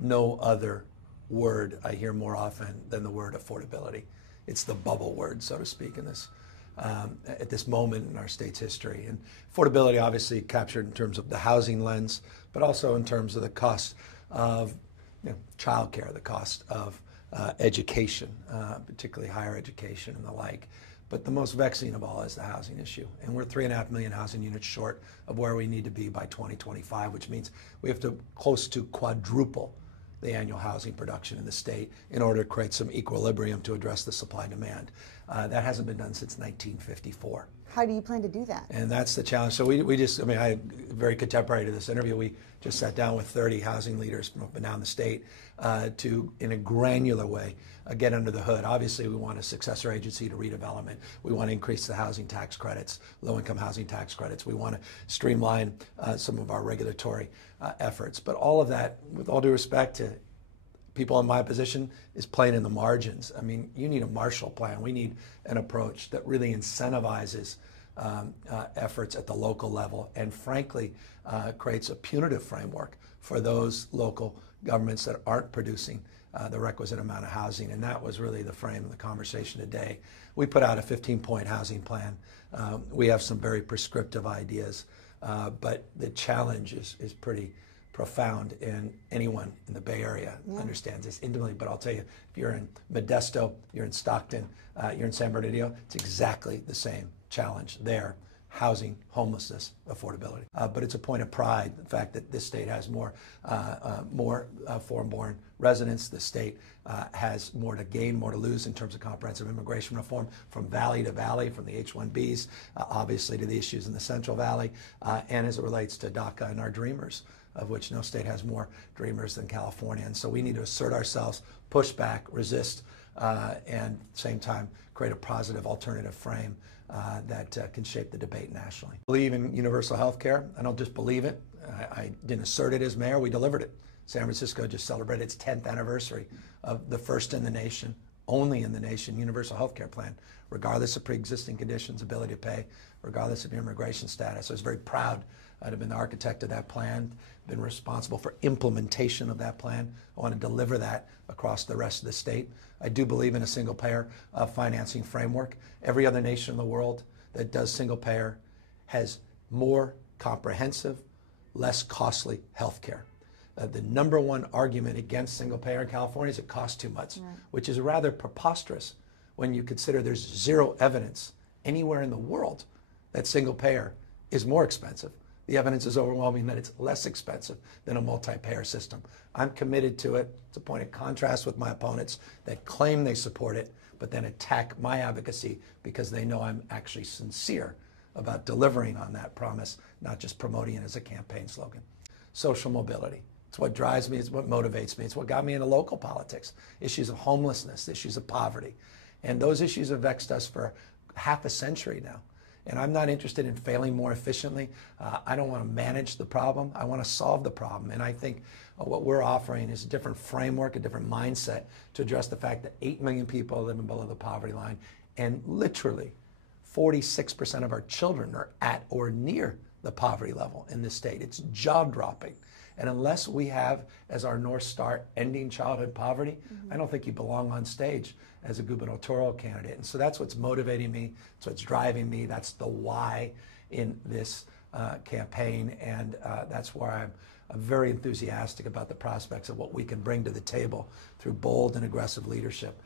no other word I hear more often than the word affordability. It's the bubble word, so to speak, in this at this moment in our state's history. And affordability obviously captured in terms of the housing lens, but also in terms of the cost of childcare, the cost of education, particularly higher education and the like. But the most vexing of all is the housing issue. And we're 3.5 million housing units short of where we need to be by 2025, which means we have to close to quadruple the annual housing production in the state in order to create some equilibrium to address the supply demand. That hasn't been done since 1954. How do you plan to do that? And that's the challenge. So we just, I very contemporary to this interview, we just sat down with 30 housing leaders from up and down the state to, in a granular way, get under the hood. Obviously, we want a successor agency to redevelopment. We want to increase the housing tax credits, low-income housing tax credits. We want to streamline some of our regulatory efforts. But all of that, with all due respect to people in my position, is playing in the margins. I mean, you need a Marshall Plan. We need an approach that really incentivizes efforts at the local level and, frankly, creates a punitive framework for those local governments that aren't producing the requisite amount of housing. And that was really the frame of the conversation today. We put out a 15-point housing plan. We have some very prescriptive ideas, but the challenge is pretty profound, and anyone in the Bay Area understands this intimately. But I'll tell you, if you're in Modesto, you're in Stockton, you're in San Bernardino, it's exactly the same challenge there: housing, homelessness, affordability. But it's a point of pride, the fact that this state has more foreign-born residents. The state has more to gain, more to lose in terms of comprehensive immigration reform, from valley to valley, from the H-1Bs, obviously, to the issues in the Central Valley, and as it relates to DACA and our dreamers, of which no state has more dreamers than California. And so we need to assert ourselves, push back, resist, and at the same time create a positive alternative frame that can shape the debate nationally. I believe in universal health care. I don't just believe it. I didn't assert it as mayor. We delivered it. San Francisco just celebrated its 10th anniversary of the first in the nation, only in the nation, universal health care plan, regardless of pre-existing conditions, ability to pay, regardless of your immigration status. I was very proud to have been the architect of that plan, been responsible for implementation of that plan. I want to deliver that across the rest of the state. I do believe in a single-payer financing framework. Every other nation in the world that does single-payer has more comprehensive, less costly health care. The number one argument against single-payer in California is it costs too much, which is rather preposterous when you consider there's zero evidence anywhere in the world that single-payer is more expensive. The evidence is overwhelming that it's less expensive than a multi-payer system. I'm committed to it. It's a point of contrast with my opponents that claim they support it, but then attack my advocacy because they know I'm actually sincere about delivering on that promise, not just promoting it as a campaign slogan. Social mobility. It's what drives me, it's what motivates me, it's what got me into local politics. Issues of homelessness, issues of poverty. And those issues have vexed us for half a century now. And I'm not interested in failing more efficiently. I don't want to manage the problem. I want to solve the problem. And I think what we're offering is a different framework, a different mindset to address the fact that 8 million people are living below the poverty line. And literally 46% of our children are at or near the poverty level in this state. It's jaw-dropping. And unless we have as our North Star ending childhood poverty, I don't think you belong on stage as a gubernatorial candidate. And so that's what's motivating me, that's what's driving me, that's the why in this campaign. And that's why I'm very enthusiastic about the prospects of what we can bring to the table through bold and aggressive leadership.